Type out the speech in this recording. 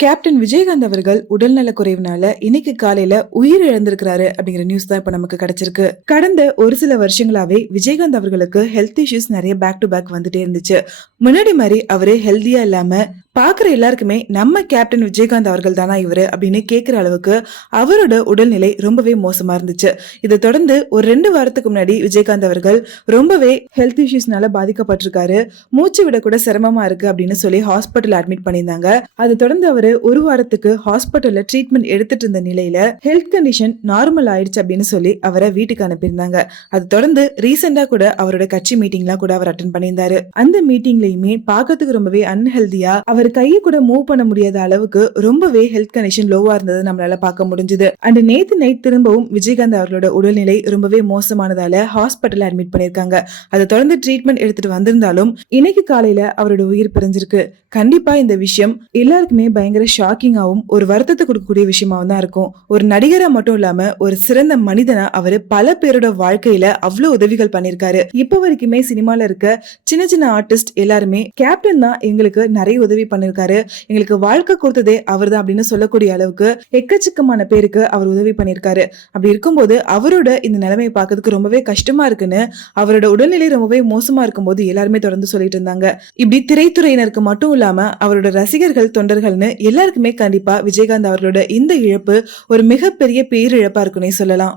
Captain Vijayakanth அவர்கள் உடல்நல குறைவுனால இன்னைக்கு காலையில உயிர் இழந்திருக்கிறாரு அப்படிங்கிற நியூஸ் தான் இப்ப நமக்கு கிடைச்சிருக்கு. கடந்த ஒரு சில வருஷங்களாவே விஜயகாந்த் அவர்களுக்கு ஹெல்த் இஷ்யூஸ் நிறைய பேக் டு பேக் வந்துட்டே இருந்துச்சு. முன்னாடி மாதிரி அவரு ஹெல்தியா இல்லாம பாக்குற எல்லாருக்குமே நம்ம கேப்டன் விஜயகாந்த் அவர்கள் தானா இவரு அப்படின்னு கேட்கிற அளவுக்கு அவரோட உடல்நிலை ரொம்பவே மோசமா இருந்துச்சு. இதை தொடர்ந்து ஒரு 2 வாரத்துக்கு முன்னாடி விஜயகாந்த் அவர்கள் ரொம்பவே ஹெல்த் இஷ்யூஸ்னால பாதிக்கப்பட்டிருக்காரு. மூச்சு விட கூட சிரமமா இருக்கு அப்படின்னு சொல்லி ஹாஸ்பிட்டல் அட்மிட் பண்ணியிருந்தாங்க. அதை தொடர்ந்து அவரு ஒரு வாரத்துக்கு ஹாஸ்பிட்டல்ல ட்ரீட்மெண்ட் எடுத்துட்டு இருந்த நிலையில ஹெல்த் கண்டிஷன் நார்மல் ஆயிடுச்சு அப்படின்னு சொல்லி அவரை வீட்டுக்கு அனுப்பியிருந்தாங்க. அது தொடர்ந்து ரீசெண்டா கூட அவரோட கட்சி மீட்டிங்லாம் கூட அவர் அட்டென்ட் பண்ணியிருந்தாரு. அந்த மீட்டிங்லயுமே பார்க்கறதுக்கு ரொம்பவே அன்ஹெல்தியா அவர் கையை கூட மூவ் பண்ண முடியாத அளவுக்கு ரொம்பவே ஹெல்த் கண்டிஷன் லோவா இருந்தது நம்மளால பார்க்க முடிஞ்சது. அண்ட் நேத்து நைட் திரும்பவும் விஜயகாந்த் அவர்களோட உடல்நிலை ரொம்பவே மோசமானதால ஹாஸ்பிட்டல் அட்மிட் பண்ணிருக்காங்க. அதை தொடர்ந்து ட்ரீட்மெண்ட் எடுத்துட்டு வந்திருந்தாலும் இன்னைக்கு காலையில அவரோட உயிர் பிரிஞ்சிருக்கு. கண்டிப்பா இந்த விஷயம் எல்லாருக்குமே பயங்கர ஷாக்கிங்காவும் ஒரு வருத்தத்தை கொடுக்கக்கூடிய விஷயமாவும் தான் இருக்கும். ஒரு நடிகரா மட்டும் இல்லாம ஒரு சிறந்த மனிதனா அவரு பல பேரோட வாழ்க்கையில அவ்வளவு உதவிகள் பண்ணிருக்காரு. இப்ப வரைக்குமே சினிமால இருக்க சின்ன சின்ன ஆர்டிஸ்ட் எல்லாருமே கேப்டன் தான் எங்களுக்கு நிறைய உதவி பண்ணிருக்காரு, எங்களுக்கு வாழ்க்கை கொடுத்ததே அவர் தான் அப்படின்னு சொல்லக்கூடிய அளவுக்கு எக்கச்சக்கமான பேருக்கு அவர் உதவி பண்ணிருக்காரு. அப்படி இருக்கும்போது அவரோட இந்த நிலைமையை பார்க்கறதுக்கு ரொம்பவே கஷ்டமா இருக்குன்னு அவரோட உடல்நிலை ரொம்பவே மோசமா இருக்கும்போது எல்லாருமே தொடர்ந்து சொல்லிட்டு இருந்தாங்க. இப்படி திரைத்துறையினருக்கு மட்டும் இல்லாம அவரோட ரசிகர்கள் தொண்டர்கள்னு எல்லாருக்குமே கண்டிப்பா விஜயகாந்த் அவர்களோட இந்த இழப்பு ஒரு மிகப்பெரிய பேரிழப்பா இருக்குன்னே சொல்லலாம்.